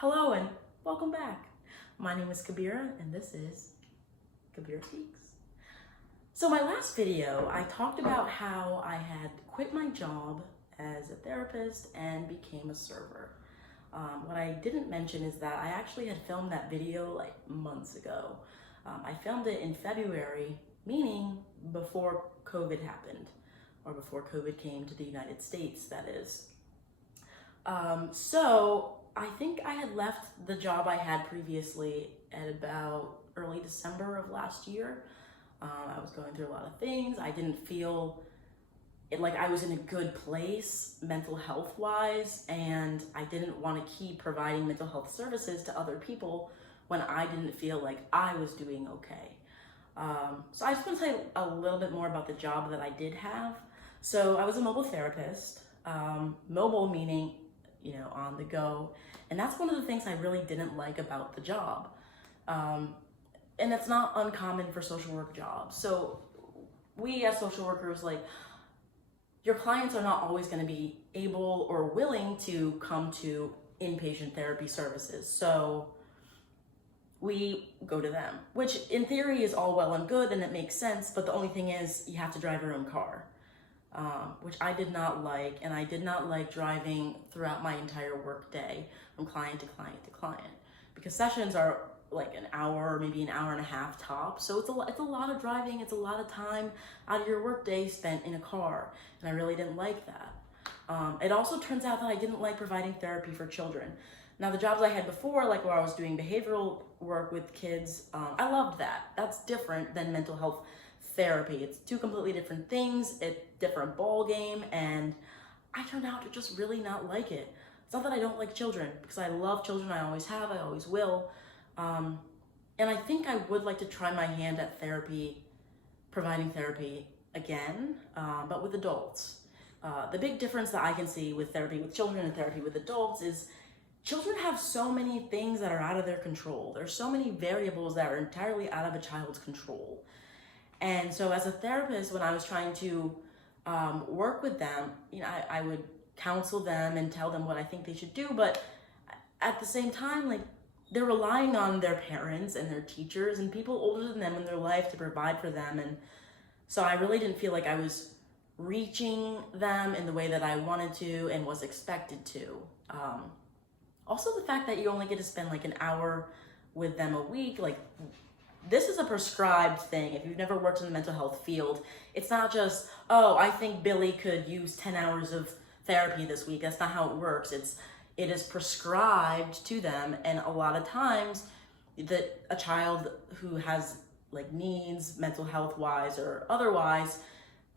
Hello and welcome back. My name is Kabira and this is Kabira Speaks. So my last video, I talked about how I had quit my job as a therapist and became a server. What I didn't mention is that I actually had filmed that video like months ago. I filmed it in February, meaning before COVID happened, or before COVID came to the United States, that is. So I think I had left the job I had previously at about early December of last year. I was going through a lot of things. I didn't feel like I was in a good place mental health wise, and I didn't want to keep providing mental health services to other people when I didn't feel like I was doing okay. So I just want to tell you a little bit more about the job that I did have. So I was a mobile therapist, mobile meaning, on the go. And that's one of the things I really didn't like about the job. And that's not uncommon for social work jobs. So we as social workers, your clients are not always going to be able or willing to come to inpatient therapy services. So we go to them, which in theory is all well and good and it makes sense. But the only thing is you have to drive your own car. Which I did not like, and I did not like driving throughout my entire work day from client to client to client, because sessions are like an hour or maybe an hour and a half top. So it's a lot of driving. It's a lot of time out of your work day spent in a car, and I really didn't like that. It also turns out that I didn't like providing therapy for children. Now the jobs I had before, like where I was doing behavioral work with kids, I loved that. That's different than mental health therapy. It's two completely different things, a different ball game, and I turned out to just really not like it. It's not that I don't like children, because I love children. I always have, I always will. And I think I would like to try my hand at therapy, providing therapy again, but with adults. The big difference that I can see with therapy with children and therapy with adults is children have so many things that are out of their control. There's so many variables that are entirely out of a child's control. And so as a therapist, when I was trying to work with them, I would counsel them and tell them what I think they should do. But at the same time, they're relying on their parents and their teachers and people older than them in their life to provide for them. And so I really didn't feel like I was reaching them in the way that I wanted to and was expected to. Also, the fact that you only get to spend an hour with them a week, this is a prescribed thing. If you've never worked in the mental health field, it's not just, oh, I think Billy could use 10 hours of therapy this week. That's not how it works. It is prescribed to them, and a lot of times that a child who has needs mental health wise or otherwise,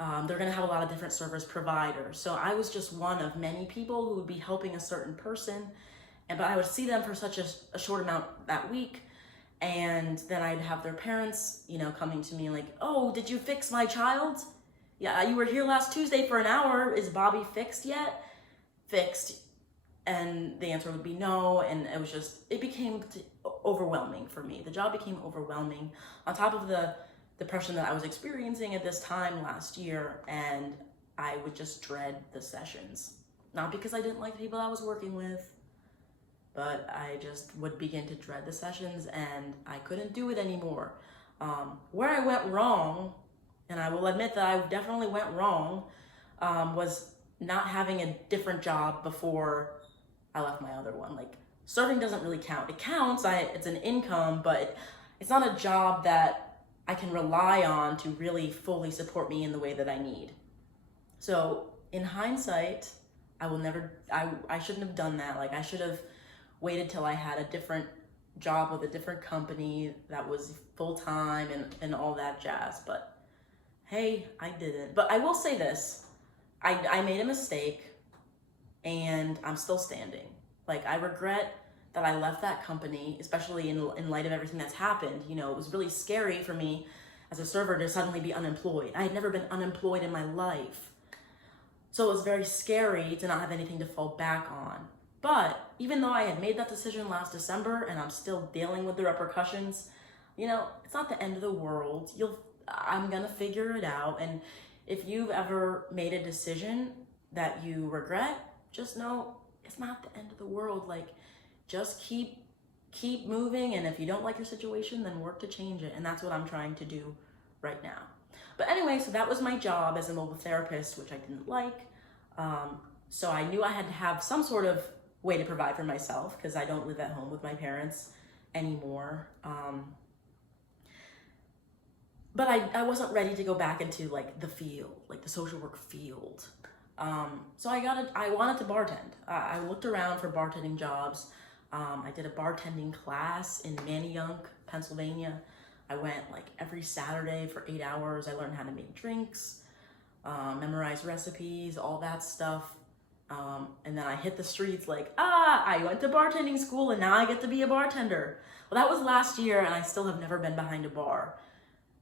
they're going to have a lot of different service providers. So I was just one of many people who would be helping a certain person, but I would see them for such a short amount that week. And then I'd have their parents, coming to me oh, did you fix my child? Yeah, you were here last Tuesday for an hour. Is Bobby fixed yet? Fixed. And the answer would be no. And it became overwhelming for me. The job became overwhelming on top of the depression that I was experiencing at this time last year. And I would just dread the sessions. Not because I didn't like the people I was working with, but I just would begin to dread the sessions, and I couldn't do it anymore. Where I went wrong, and I will admit that I definitely went wrong, was not having a different job before I left my other one. Serving doesn't really count. It counts, it's an income, but it's not a job that I can rely on to really fully support me in the way that I need. So in hindsight, I shouldn't have done that. I should have waited till I had a different job with a different company that was full-time and all that jazz. But hey, I didn't. But I will say this, I made a mistake and I'm still standing. I regret that I left that company, especially in light of everything that's happened. It was really scary for me as a server to suddenly be unemployed. I had never been unemployed in my life. So it was very scary to not have anything to fall back on. But even though I had made that decision last December and I'm still dealing with the repercussions, it's not the end of the world. I'm gonna figure it out. And if you've ever made a decision that you regret, just know it's not the end of the world. just keep moving, and if you don't like your situation, then work to change it. And that's what I'm trying to do right now. But anyway, so that was my job as a mobile therapist, which I didn't like. So I knew I had to have some sort of way to provide for myself because I don't live at home with my parents anymore. But I wasn't ready to go back into like the field, like the social work field. So I wanted to bartend. I looked around for bartending jobs. I did a bartending class in Manayunk, Pennsylvania. I went like every Saturday for 8 hours. I learned how to make drinks, memorize recipes, all that stuff. And then I hit the streets like, I went to bartending school and now I get to be a bartender. Well, that was last year and I still have never been behind a bar,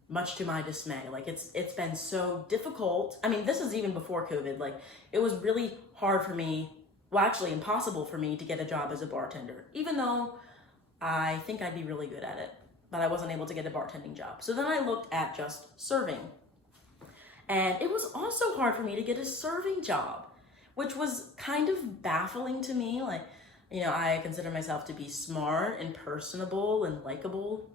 much to my dismay. Like it's been so difficult. I mean, this is even before COVID. Like it was really hard for me, well, actually impossible for me to get a job as a bartender, even though I think I'd be really good at it, but I wasn't able to get a bartending job. So then I looked at just serving. And it was also hard for me to get a serving job, which was kind of baffling to me. Like, you know, I consider myself to be smart and personable and likable.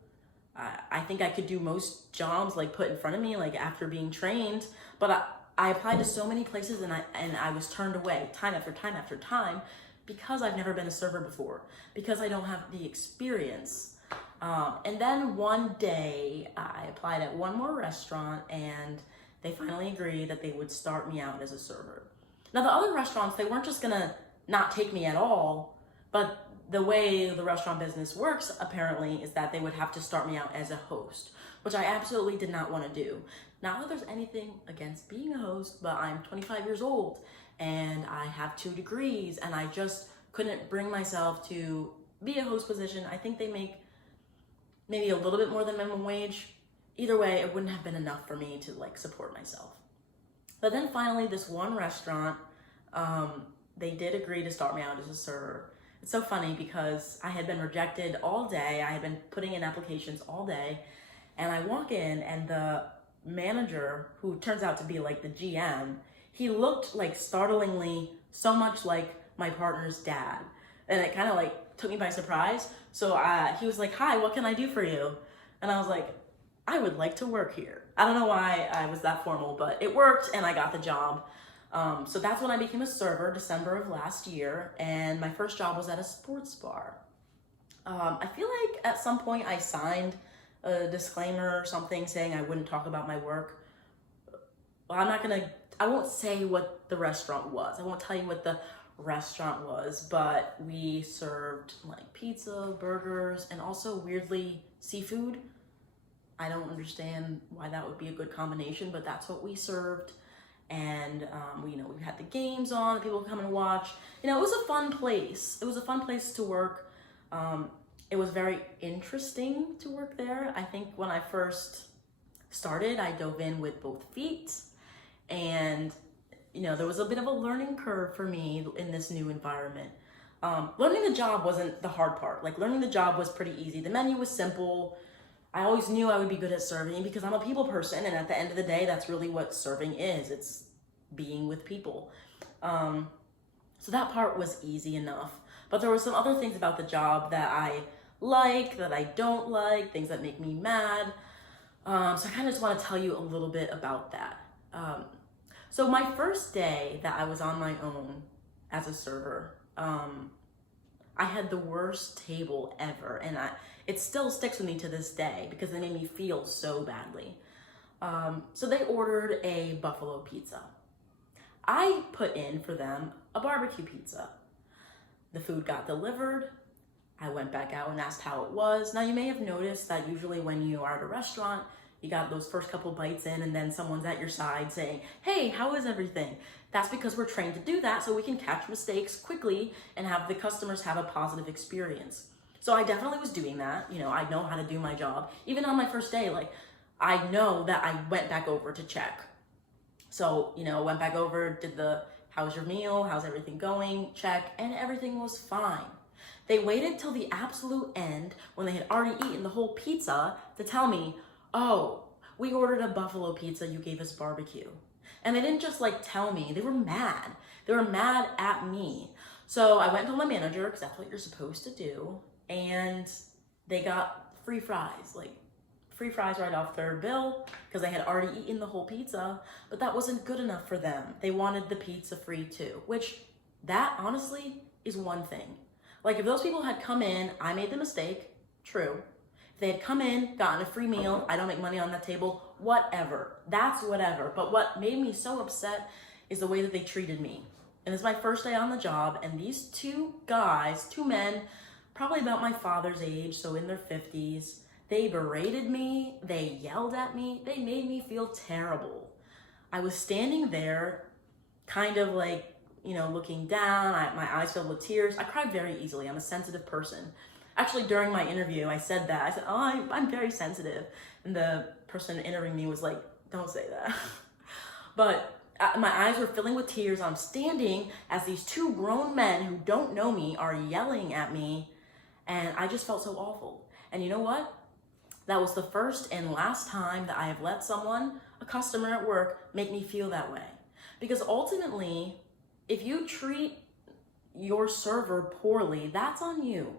I think I could do most jobs like put in front of me, like after being trained, but I applied to so many places and I was turned away time after time after time because I've never been a server before, because I don't have the experience. And then one day I applied at one more restaurant and they finally agreed that they would start me out as a server. Now the other restaurants, they weren't just gonna not take me at all, but the way the restaurant business works apparently is that they would have to start me out as a host, which I absolutely did not want to do. Not that there's anything against being a host, but I'm 25 years old and I have 2 degrees and I just couldn't bring myself to be a host position. I think they make maybe a little bit more than minimum wage. Either way, it wouldn't have been enough for me to like support myself. But then finally this one restaurant, they did agree to start me out as a server. It's so funny because I had been rejected all day. I had been putting in applications all day and I walk in and the manager, who turns out to be like the GM, he looked like startlingly so much like my partner's dad. And it kind of like took me by surprise. So he was like, "Hi, what can I do for you?" And I was like, "I would like to work here." I don't know why I was that formal, but it worked and I got the job. So that's when I became a server, December of last year, and my first job was at a sports bar. I feel like at some point I signed a disclaimer or something saying I wouldn't talk about my work. Well, I won't say what the restaurant was. I won't tell you what the restaurant was, but we served like pizza, burgers, and also weirdly seafood. I don't understand why that would be a good combination, but that's what we served. And we had the games on, people would come and watch. It was a fun place. It was a fun place to work. It was very interesting to work there. I think when I first started, I dove in with both feet, and there was a bit of a learning curve for me in this new environment. Learning the job wasn't the hard part. Like learning the job was pretty easy. The menu was simple. I always knew I would be good at serving because I'm a people person, and at the end of the day, that's really what serving is. It's being with people. So that part was easy enough. But there were some other things about the job that I like, that I don't like, things that make me mad. So I kind of just want to tell you a little bit about that. So my first day that I was on my own as a server, I had the worst table ever, and it still sticks with me to this day because they made me feel so badly. So they ordered a buffalo pizza. I put in for them a barbecue pizza. The food got delivered. I went back out and asked how it was. Now you may have noticed that usually when you are at a restaurant, you got those first couple bites in and then someone's at your side saying, "Hey, how is everything?" That's because we're trained to do that so we can catch mistakes quickly and have the customers have a positive experience. So I definitely was doing that. I know how to do my job. Even on my first day, I know that I went back over to check. So, went back over, did the, "How's your meal? How's everything going?" check, and everything was fine. They waited till the absolute end when they had already eaten the whole pizza to tell me, "Oh, we ordered a buffalo pizza, you gave us barbecue." And they didn't just tell me, they were mad. They were mad at me. So I went to my manager, because that's what you're supposed to do, and they got free fries, like free fries right off their bill, because they had already eaten the whole pizza, but that wasn't good enough for them. They wanted the pizza free too, which that honestly is one thing. Like if those people had come in, I made the mistake, true. If they had come in, gotten a free meal, I don't make money on that table, whatever. That's whatever. But what made me so upset is the way that they treated me. And it's my first day on the job, and these two guys, two men, probably about my father's age, so in their 50s, they berated me, they yelled at me, they made me feel terrible. I was standing there, kind of like, looking down, my eyes filled with tears. I cry very easily. I'm a sensitive person. Actually, during my interview, I said that. I said, oh, I'm very sensitive. And the person interviewing me was like, don't say that. But my eyes were filling with tears. I'm standing as these two grown men who don't know me are yelling at me. And I just felt so awful. And you know what? That was the first and last time that I have let someone, a customer at work, make me feel that way. Because ultimately, if you treat your server poorly, that's on you,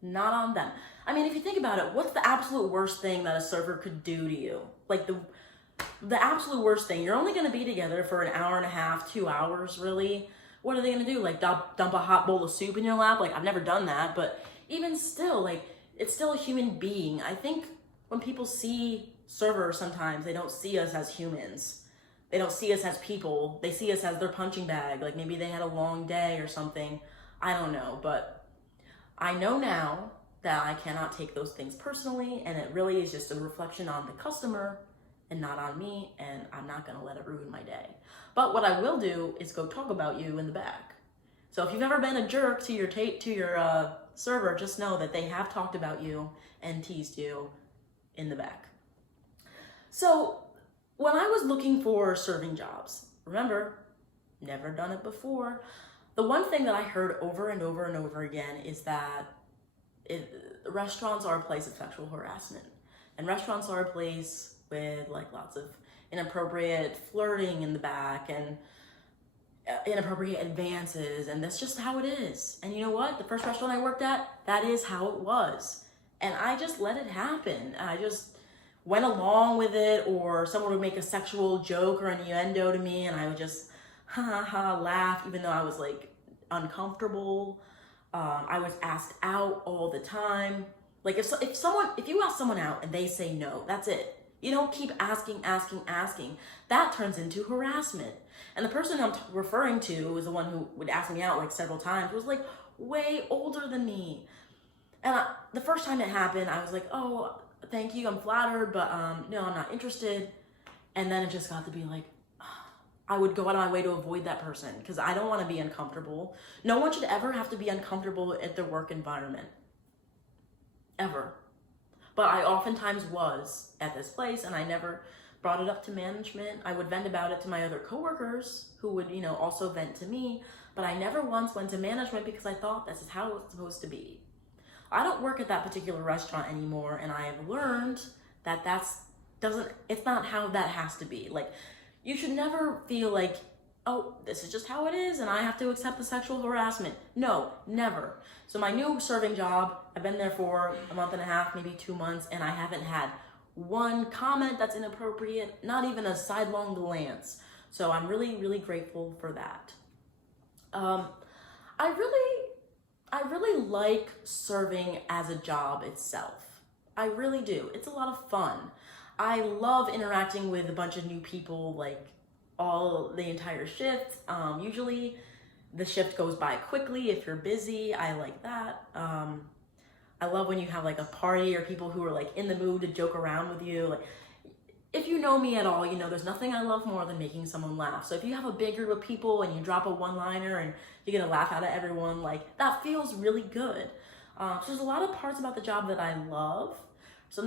not on them. I mean, if you think about it, what's the absolute worst thing that a server could do to you? Like the absolute worst thing, you're only gonna be together for an hour and a half, 2 hours, really. What are they gonna do? Like dump a hot bowl of soup in your lap? Like, I've never done that, but even still, like, it's still a human being. I think when people see servers, sometimes they don't see us as humans. They don't see us as people. They see us as their punching bag. Like maybe they had a long day or something. I don't know, but I know now that I cannot take those things personally, and it really is just a reflection on the customer and not on me, and I'm not gonna let it ruin my day. But what I will do is go talk about you in the back. So if you've ever been a jerk to your server, just know that they have talked about you and teased you in the back. So when I was looking for serving jobs, remember, never done it before, the one thing that I heard over and over and over again is that restaurants are a place of sexual harassment. And restaurants are a place with like lots of inappropriate flirting in the back and inappropriate advances, and that's just how it is. And you know what? The first restaurant I worked at, that is how it was. And I just let it happen. I just went along with it, or someone would make a sexual joke or innuendo to me, and I would just laugh, even though I was like uncomfortable. I was asked out all the time. Like if you ask someone out and they say no, that's it. You don't keep asking. That turns into harassment. And the person I'm referring to was the one who would ask me out like several times, was like way older than me. And the first time it happened, I was like, oh, thank you, I'm flattered, but no, I'm not interested. And then it just got to be like, I would go out of my way to avoid that person because I don't want to be uncomfortable. No one should ever have to be uncomfortable at their work environment. Ever. But I oftentimes was at this place, and I never brought it up to management. I would vent about it to my other coworkers who would, also vent to me, but I never once went to management because I thought this is how it's supposed to be. I don't work at that particular restaurant anymore, and I have learned that it's not how that has to be. Like, you should never feel like, oh, this is just how it is and I have to accept the sexual harassment. No, never. So my new serving job, I've been there for a month and a half, maybe 2 months, and I haven't had one comment that's inappropriate, not even a sidelong glance. So I'm really, really grateful for that. I really like serving as a job itself. I really do. It's a lot of fun. I love interacting with a bunch of new people, like the entire shift. Usually the shift goes by quickly if you're busy. I like that. I love when you have like a party or people who are like in the mood to joke around with you. Like, if you know me at all, there's nothing I love more than making someone laugh. So if you have a big group of people and you drop a one-liner and you get a laugh out of everyone, like, that feels really good. So there's a lot of parts about the job that I love. So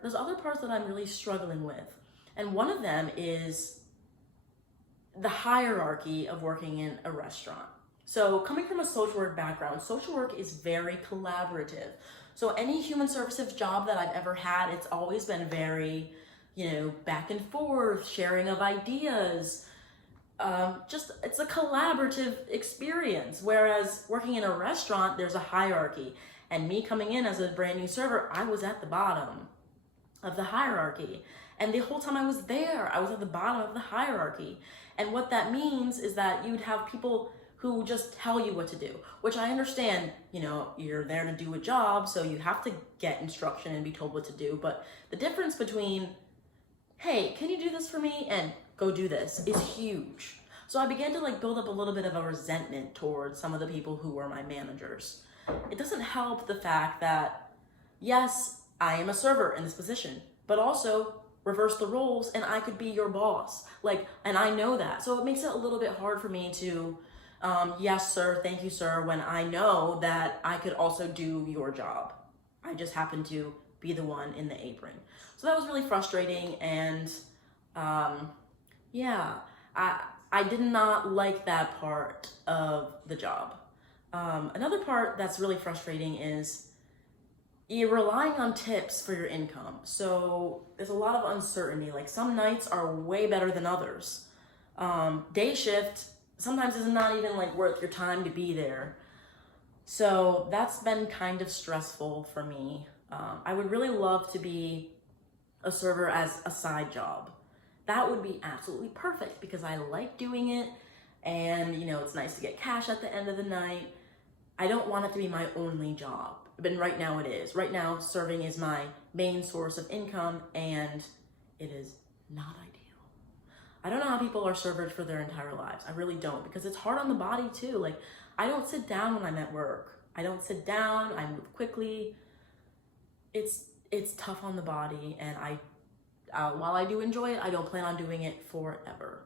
there's other parts that I'm really struggling with. And one of them is the hierarchy of working in a restaurant. So coming from a social work background, social work is very collaborative. So any human services job that I've ever had, it's always been very, back and forth, sharing of ideas, just it's a collaborative experience. Whereas working in a restaurant, there's a hierarchy. And me coming in as a brand new server, I was at the bottom of the hierarchy. And the whole time I was there, I was at the bottom of the hierarchy. And what that means is that you'd have people who just tell you what to do, which I understand, you know, you're there to do a job, so you have to get instruction and be told what to do. But the difference between, hey, can you do this for me? And go do this is huge. So I began to like build up a little bit of a resentment towards some of the people who were my managers. It doesn't help the fact that, yes, I am a server in this position, but also reverse the roles and I could be your boss. Like, and I know that. So it makes it a little bit hard for me to, yes, sir, thank you, sir, when I know that I could also do your job. I just happen to be the one in the apron. So that was really frustrating. And yeah, I did not like that part of the job. Another part that's really frustrating is you're relying on tips for your income. So there's a lot of uncertainty. Like some nights are way better than others. Day shift sometimes is not even like worth your time to be there. So that's been kind of stressful for me. I would really love to be a server as a side job. That would be absolutely perfect because I like doing it and you know, it's nice to get cash at the end of the night. I don't want it to be my only job, but right now it is. Right now, serving is my main source of income, and it is not ideal. I don't know how people are servers for their entire lives. I really don't, because it's hard on the body too. Like, I don't sit down when I'm at work. I don't sit down, I move quickly. It's tough on the body, and while I do enjoy it, I don't plan on doing it forever.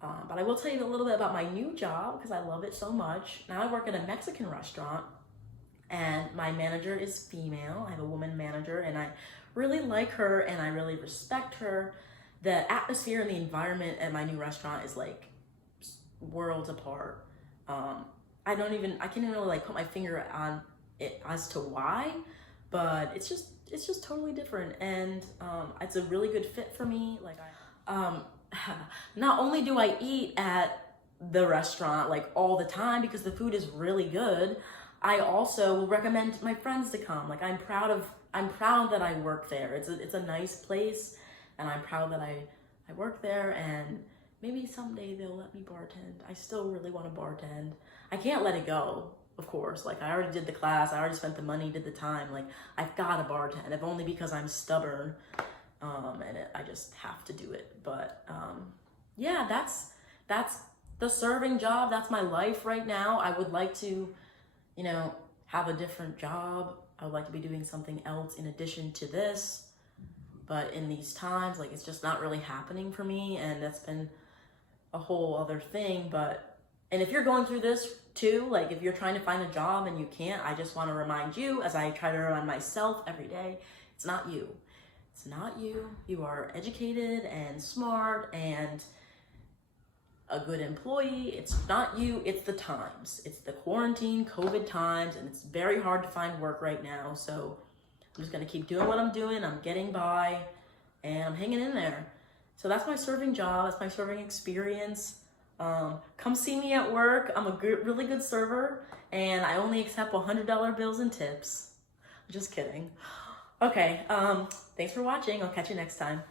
But I will tell you a little bit about my new job because I love it so much. Now I work at a Mexican restaurant and my manager is female. I have a woman manager and I really like her and I really respect her. The atmosphere and the environment at my new restaurant is like worlds apart. I can't even really like put my finger on it as to why, but it's just totally different. And it's a really good fit for me. Like not only do I eat at the restaurant like all the time because the food is really good, I also will recommend my friends to come. Like I'm proud that I work there. It's a nice place and I'm proud that I work there, and maybe someday they'll let me bartend. I still really want to bartend. I can't let it go, of course. Like I already did the class, I already spent the money, did the time. Like I've got to bartend, if only because I'm stubborn. I just have to do it. But yeah, that's the serving job. That's my life right now. I would like to, you know, have a different job. I would like to be doing something else in addition to this. But in these times, like it's just not really happening for me, and that's been a whole other thing. And if you're going through this too, like if you're trying to find a job and you can't, I just want to remind you, as I try to remind myself every day, it's not you. It's not you. You are educated and smart and a good employee. It's not you, it's the times. It's the quarantine, COVID times, and it's very hard to find work right now. So I'm just gonna keep doing what I'm doing. I'm getting by and I'm hanging in there. So that's my serving job. That's my serving experience. Come see me at work. I'm a really good server and I only accept $100 bills and tips. Just kidding. Okay, thanks for watching. I'll catch you next time.